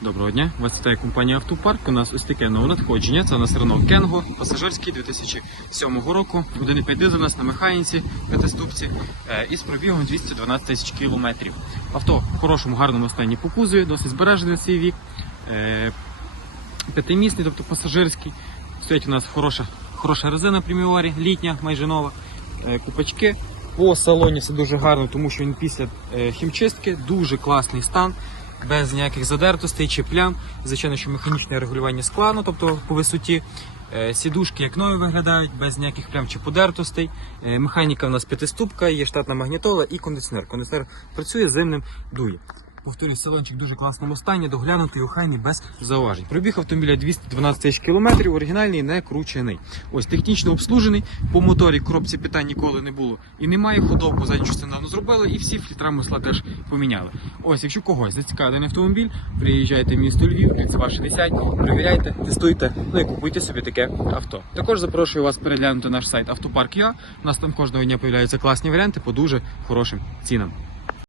Доброго дня, вас вітає компанія Автопарк. У нас ось таке нове надходження. Це у нас Renault Кенго, пасажирський 2007 року. 1,5 дизель у нас на механіці, п'ятиступці е, із пробігом 212 тисяч кілометрів. Авто в хорошому, гарному стані по кузові, досить збережений свій вік. Е, П'ятимісний, тобто пасажирський. Стоїть у нас хороша, хороша резина преміорі, літня, майже нова. Е, Купачки. По салоні все дуже гарно, тому що він після хімчистки дуже класний стан, без ніяких задертостей чи плям. Звичайно, що механічне регулювання скла, ну, тобто по висоті. Е, Сідушки як нові виглядають, без ніяких плям чи подертостей. Е, Механіка у нас п'ятиступка, є штатна магнітола і кондиціонер. Кондиціонер працює зимним дує. Повторюю, салончик в дуже класному стані, доглянутий, охайний, без зауважень. Пробіг автомобіля 212 тисяч кілометрів, оригінальний, не кручений. Ось технічно обслужений, по моторі коробці питань ніколи не було і немає. Ходовку задню частину зробили, і всі фільтра масла теж поміняли. Ось, якщо когось зацікавив даний автомобіль, приїжджайте в місто Львів, Кільцева 60, перевіряйте, тестуйте, ну і купуйте собі таке авто. Також запрошую вас переглянути наш сайт Автопарк.ua. У нас там кожного дня появляються класні варіанти по дуже хорошим цінам.